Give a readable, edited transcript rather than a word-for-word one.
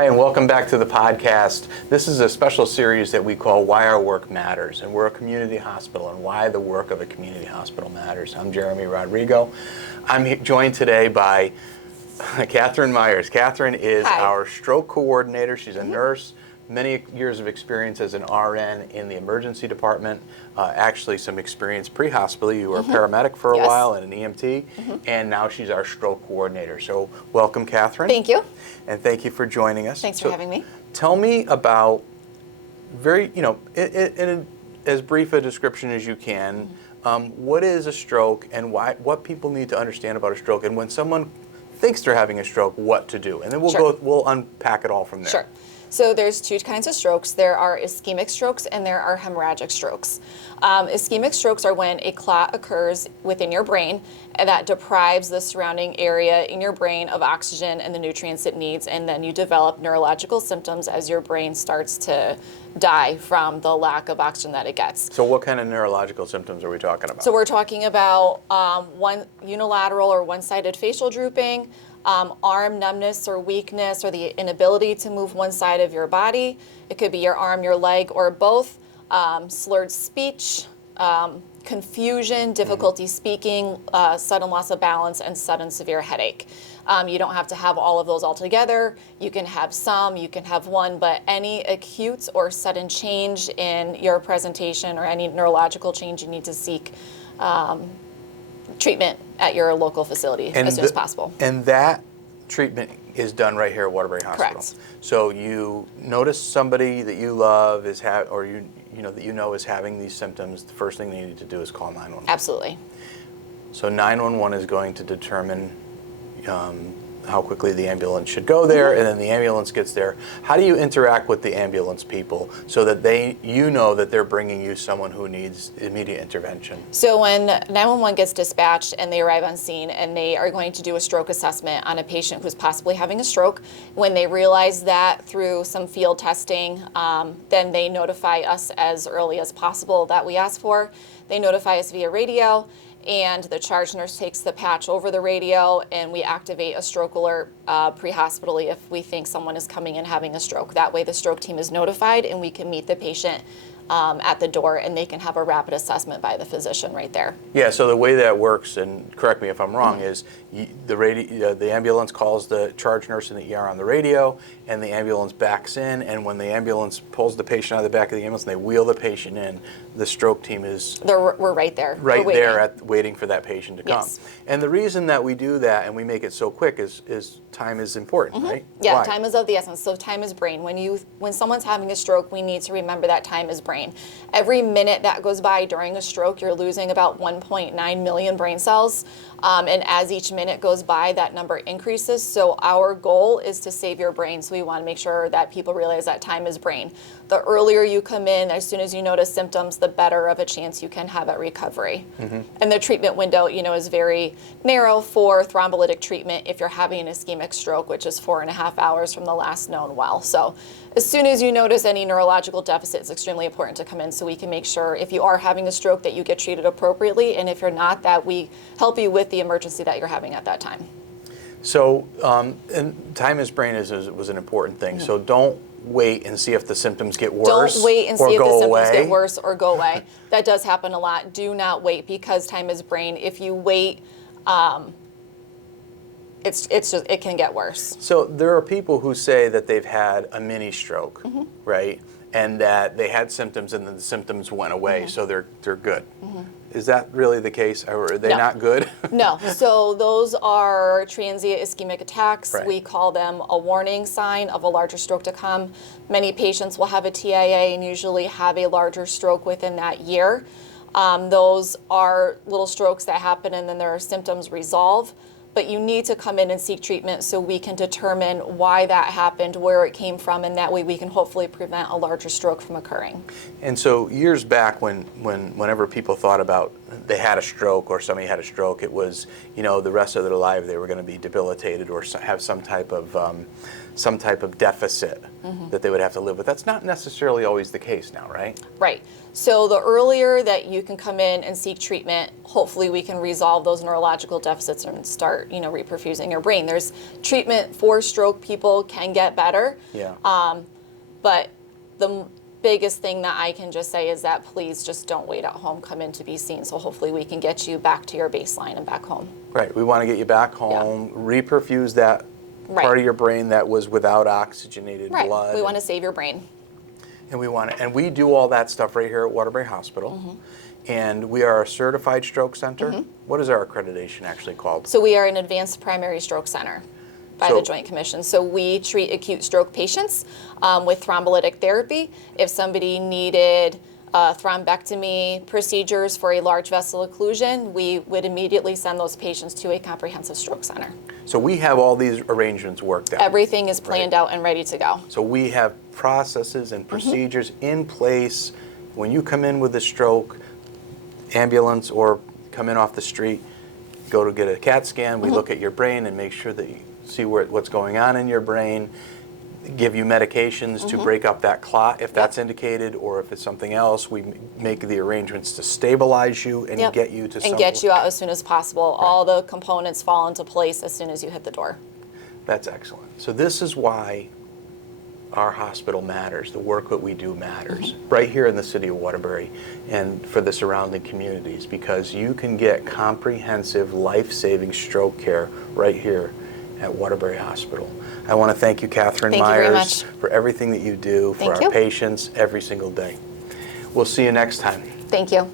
Hi, and welcome back to the podcast. This is a special series that we call Why Our Work Matters, and we're a community hospital and why the work of a community hospital matters. I'm Jeremy Rodrigo. I'm joined today by Kathryn Myers. Kathryn is our stroke coordinator. She's a nurse, many years of experience as an RN in the emergency department, actually some experience pre-hospital. You were a paramedic for a while and an EMT, and now she's our stroke coordinator. So welcome, Kathryn. Thank you. And thank you for joining us. Thanks for having me. Tell me about, in as brief a description as you can, what is a stroke and what people need to understand about a stroke, and when someone thinks they're having a stroke, what to do. And then we'll unpack it all from there. Sure. So there's two kinds of strokes. There are ischemic strokes and there are hemorrhagic strokes. Ischemic strokes are when a clot occurs within your brain and that deprives the surrounding area in your brain of oxygen and the nutrients it needs, and then you develop neurological symptoms as your brain starts to die from the lack of oxygen that it gets. So what kind of neurological symptoms are we talking about? So we're talking about one unilateral or one-sided facial drooping, arm numbness or weakness or the inability to move one side of your body. It could be your arm, your leg, or both. Slurred speech, confusion, difficulty speaking, sudden loss of balance, and sudden severe headache. You don't have to have all of those all together. You can have some, you can have one, but any acute or sudden change in your presentation or any neurological change, you need to seek treatment at your local facility as soon as possible. And that treatment is done right here at Waterbury Hospital. Correct. So you notice somebody that you love is that you know is having these symptoms. The first thing that you need to do is call 911. Absolutely. So 911 is going to determine how quickly the ambulance should go there, and then the ambulance gets there. How do you interact with the ambulance people so that you know that they're bringing you someone who needs immediate intervention? So when 911 gets dispatched and they arrive on scene and they are going to do a stroke assessment on a patient who's possibly having a stroke, when they realize that through some field testing, then they notify us as early as possible that we ask for. They notify us via radio, and the charge nurse takes the patch over the radio, and we activate a stroke alert pre-hospitally if we think someone is coming in having a stroke. That way the stroke team is notified and we can meet the patient at the door, and they can have a rapid assessment by the physician right there. Yeah, so the way that works, and correct me if I'm wrong, is the ambulance calls the charge nurse in the ER on the radio, and the ambulance backs in, and when the ambulance pulls the patient out of the back of the ambulance and they wheel the patient in, the stroke team is... We're right there. Right there waiting for that patient to come. Yes. And the reason that we do that and we make it so quick is time is important, right? Yeah, Why? time is of the essence. So time is brain. When someone's having a stroke, we need to remember that time is brain. Every minute that goes by during a stroke, you're losing about 1.9 million brain cells. And as each minute goes by, that number increases. So our goal is to save your brain. So we want to make sure that people realize that time is brain. The earlier you come in, as soon as you notice symptoms, the better of a chance you can have at recovery. And the treatment window, is very narrow for thrombolytic treatment if you're having an ischemic stroke, which is 4.5 hours from the last known well. So as soon as you notice any neurological deficit, it's extremely important to come in so we can make sure if you are having a stroke that you get treated appropriately, and if you're not, that we help you with the emergency that you're having at that time. So, and time is brain was an important thing. So don't wait and see if the symptoms get worse. Don't wait and see if the symptoms away. get worse or go away. That does happen a lot. Do not wait, because time is brain. If you wait, it can get worse. So there are people who say that they've had a mini stroke, right? And that they had symptoms and then the symptoms went away, so they're good. Is that really the case, or are they not good? No. So those are transient ischemic attacks. Right. We call them a warning sign of a larger stroke to come. Many patients will have a TIA and usually have a larger stroke within that year. Those are little strokes that happen and then their symptoms resolve. But you need to come in and seek treatment so we can determine why that happened, where it came from, and that way we can hopefully prevent a larger stroke from occurring. And so years back whenever people thought about they had a stroke or somebody had a stroke, it was, you know, the rest of their life they were going to be debilitated or have some type of deficit that they would have to live with. That's not necessarily always the case now, right? Right. So the earlier that you can come in and seek treatment, hopefully we can resolve those neurological deficits and start, you know, reperfusing your brain. There's treatment for stroke. People can get better. Yeah. But the biggest thing that I can just say is that please just don't wait at home, come in to be seen. So hopefully we can get you back to your baseline and back home. Right. We want to get you back home, reperfuse that part of your brain that was without oxygenated blood. We want to save your brain. And we do all that stuff right here at Waterbury Hospital. And we are a certified stroke center. What is our accreditation actually called? So we are an advanced primary stroke center by the Joint Commission. So we treat acute stroke patients with thrombolytic therapy. If somebody needed thrombectomy procedures for a large vessel occlusion, we would immediately send those patients to a comprehensive stroke center. So we have all these arrangements worked out. Everything is planned out and ready to go. So we have processes and procedures in place. When you come in with a stroke, ambulance or come in off the street, go to get a CAT scan, we look at your brain and make sure that you see what's going on in your brain, give you medications to break up that clot if that's indicated, or if it's something else, we make the arrangements to stabilize you and get you to and get you out as soon as possible. All the components fall into place as soon as you hit the door. That's excellent. So this is why our hospital matters. The work that we do matters right here in the city of Waterbury and for the surrounding communities, because you can get comprehensive life-saving stroke care right here at Waterbury Hospital. I want to thank you, Kathryn Myers, for everything that you do for our patients every single day. We'll see you next time. Thank you.